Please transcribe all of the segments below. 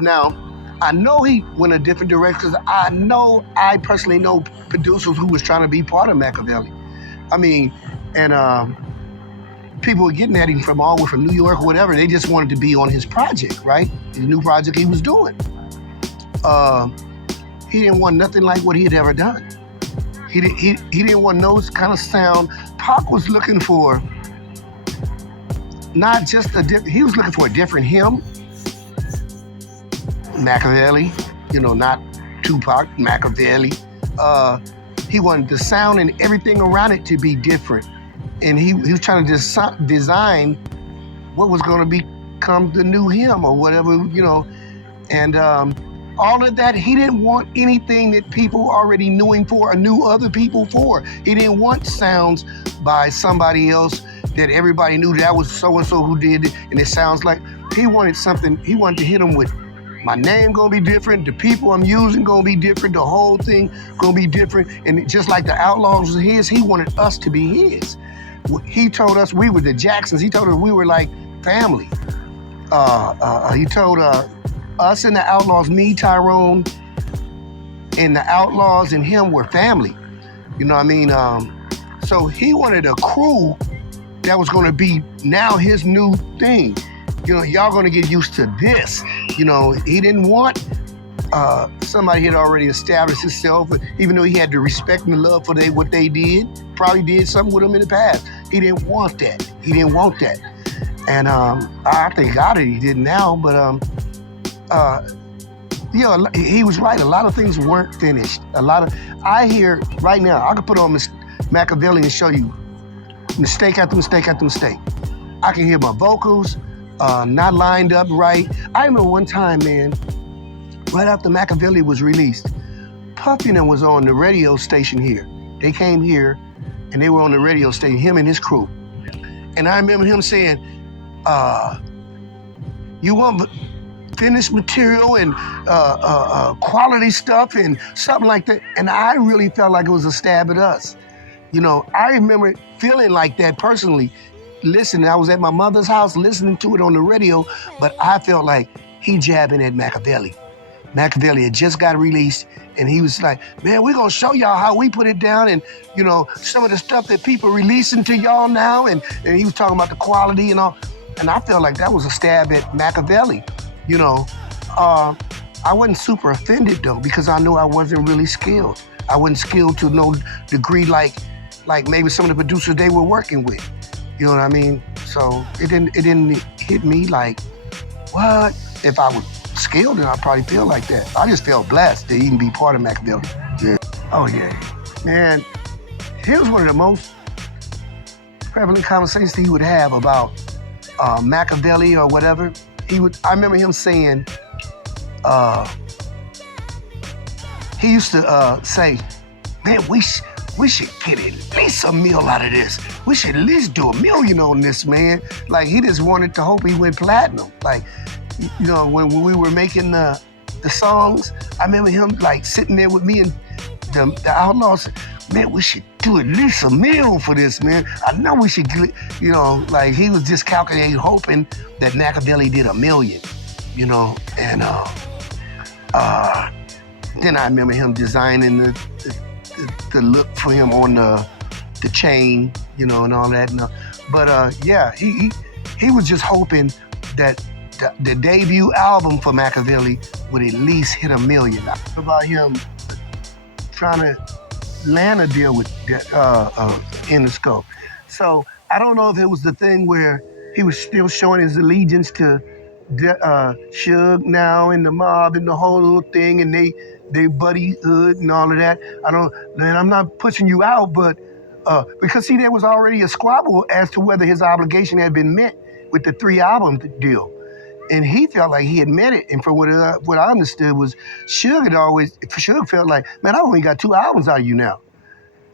But now, I know he went a different direction because I personally know producers who was trying to be part of Makaveli. I mean, and people were getting at him from all the way from New York or whatever. They just wanted to be on his project, right? His new project he was doing. He didn't want nothing like what he had ever done. He didn't want no kind of sound. Pac was looking for not just he was looking for a different him. Makaveli, not Tupac, Makaveli. He wanted the sound and everything around it to be different. And he was trying to design what was going to become the new him or whatever, And all of that, he didn't want anything that people already knew him for or knew other people for. He didn't want sounds by somebody else that everybody knew that was so-and-so who did it, and it sounds like. He wanted to hit him with, my name gonna be different, the people I'm using gonna be different, the whole thing gonna be different. And just like the Outlaws was his, he wanted us to be his. He told us we were the Jacksons. He told us we were like family. He told us and the Outlaws, me, Tyrone, and the Outlaws and him were family. You know what I mean? So he wanted a crew that was gonna be now his new thing. Y'all gonna get used to this. He didn't want somebody had already established himself, even though he had the respect and the love for what they did, probably did something with them in the past. He didn't want that. He didn't want that. And I think God he did now, but he was right. A lot of things weren't finished. I hear right now, I could put on Makaveli and show you mistake after mistake after mistake. I can hear my vocals not lined up right. I remember one time, man, right after Makaveli was released, Puffy was on the radio station here. They came here and they were on the radio station, him and his crew. And I remember him saying, you want finished material and quality stuff and something like that. And I really felt like it was a stab at us. I remember feeling like that personally. Listening, I was at my mother's house listening to it on the radio, but I felt like he jabbing at Makaveli. Makaveli had just got released, and he was like, man, we're gonna show y'all how we put it down, and some of the stuff that people releasing to y'all now, and he was talking about the quality and all, and I felt like that was a stab at Makaveli. I wasn't super offended though, because I knew I wasn't really skilled. I wasn't skilled to no degree like maybe some of the producers they were working with. You know what I mean? So it didn't hit me like, what? If I was skilled, then I'd probably feel like that. I just felt blessed to even be part of Makaveli. Yeah. Oh yeah. Man, here's one of the most prevalent conversations he would have about Makaveli or whatever. I remember him saying, he used to say, man, we should get at least $1 million out of this. We should at least do $1 million on this, man. Like, he just wanted to hope he went platinum. Like, when we were making the songs, I remember him like sitting there with me and the Outlaws. Man, we should do at least $1 million for this, man. I know we should, like he was just calculating, hoping that Makaveli did $1 million, and then I remember him designing the look for him on the chain, and all that. But yeah, he was just hoping that the debut album for Makaveli would at least hit $1 million. About him trying to land a deal with Interscope. So I don't know if it was the thing where he was still showing his allegiance to Suge now and the mob and the whole little thing, and they buddyhood and all of that. I'm not pushing you out, but because see, there was already a squabble as to whether his obligation had been met with the 3-album deal. And he felt like he had met it. And from what I understood was Suge felt like, man, I only got 2 albums out of you now.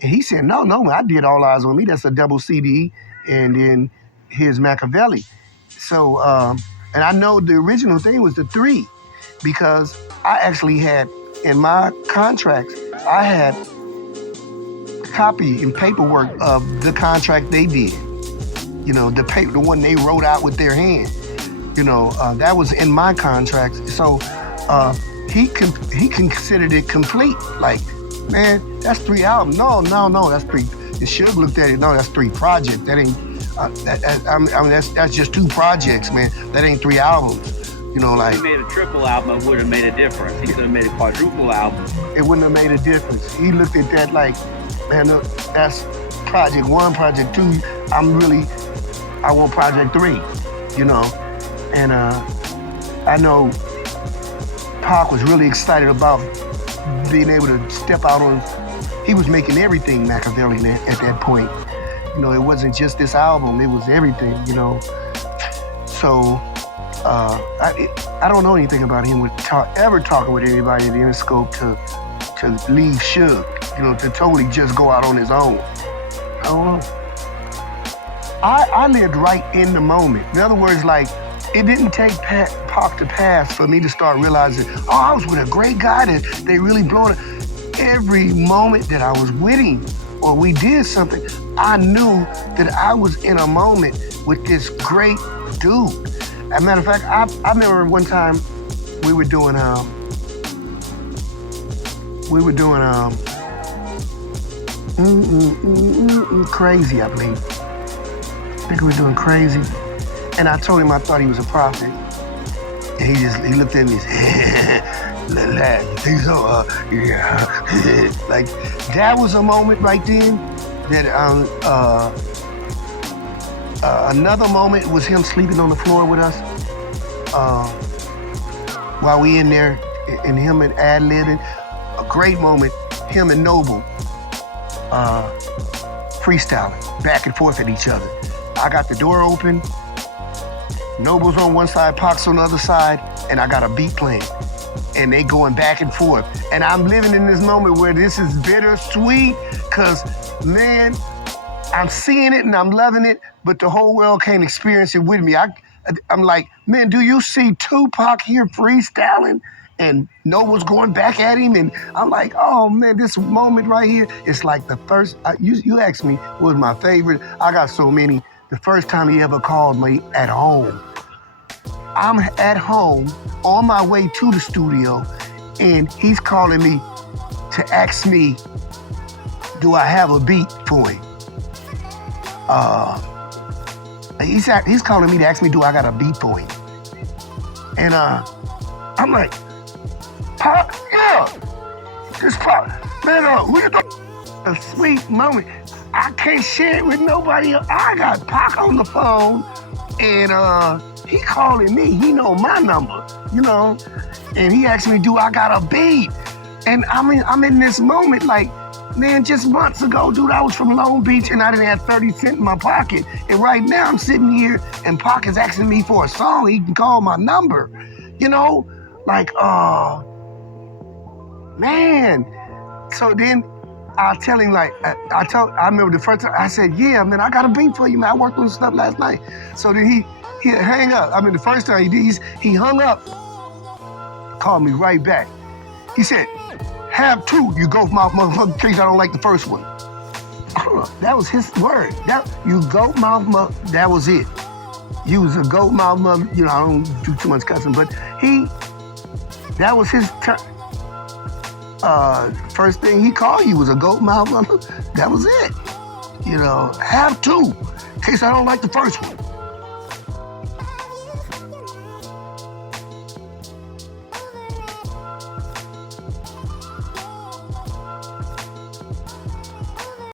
And he said, no, man, I did All Eyes on Me. That's a double CD. And then here's Makaveli. So, and I know the original thing was the 3, because I actually had, in my contracts, I had a copy and paperwork of the contract they did. The one they wrote out with their hand. That was in my contract. So he considered it complete. Like, man, that's 3 albums. No, that's 3. The Suge looked at it. No, that's 3 projects. That ain't. That's just 2 projects, man. That ain't 3 albums. Like. If he made a triple album, it would have made a difference. He could have made a quadruple album. It wouldn't have made a difference. He looked at that like, man, that's project 1, project 2. I want project 3. And I know Pac was really excited about being able to step out on. He was making everything Makaveli at that point. It wasn't just this album; it was everything. So I don't know anything about him ever talking with anybody at the Interscope to leave Suge. To totally just go out on his own. I don't know. I lived right in the moment. In other words, like, it didn't take Pac to pass for me to start realizing, I was with a great guy that they really blowing it. Every moment that I was with him or we did something, I knew that I was in a moment with this great dude. As a matter of fact, I remember one time we were doing Crazy, I believe. I think we were doing Crazy. And I told him I thought he was a prophet. And he looked at me and said, you think so? Yeah. Like, that was a moment right then that another moment was him sleeping on the floor with us while we in there, and him and ad-libbing. A great moment, him and Noble freestyling back and forth at each other. I got the door open, Noble's on one side, Pac's on the other side, and I got a beat playing. And they going back and forth. And I'm living in this moment where this is bittersweet, because, man, I'm seeing it and I'm loving it, but the whole world can't experience it with me. I'm like, man, do you see Tupac here freestyling? And Noble's going back at him, and I'm like, oh man, this moment right here, it's like the first, you asked me what was my favorite. I got so many. The first time he ever called me at home. I'm at home on my way to the studio, and he's calling me to ask me, do I have a beat for him? He's calling me to ask me, do I got a beat for him? And I'm like, Pop, yeah, this Pop, man, who you talking? A sweet moment. I can't share it with nobody else. I got Pac on the phone, and he calling me. He know my number, and he asked me, do I got a beat? And I'm in this moment like, man, just months ago, dude, I was from Long Beach and I didn't have 30 cents in my pocket. And right now I'm sitting here and Pac is asking me for a song. He can call my number, like, man. So then I tell him, like, I remember the first time I said, yeah, man, I got a beat for you, man. I worked on stuff last night. So then he hang up. I mean, the first time he did, he hung up, called me right back. He said, have 2, you goat mouth motherfucker, in case I don't like the first one. That was his word. You goat mouth, that was it. You was a goat mouth mother, I don't do too much cussing, but that was his first thing he called you was a goat mouth mother. That was it. Have 2, in case I don't like the first one.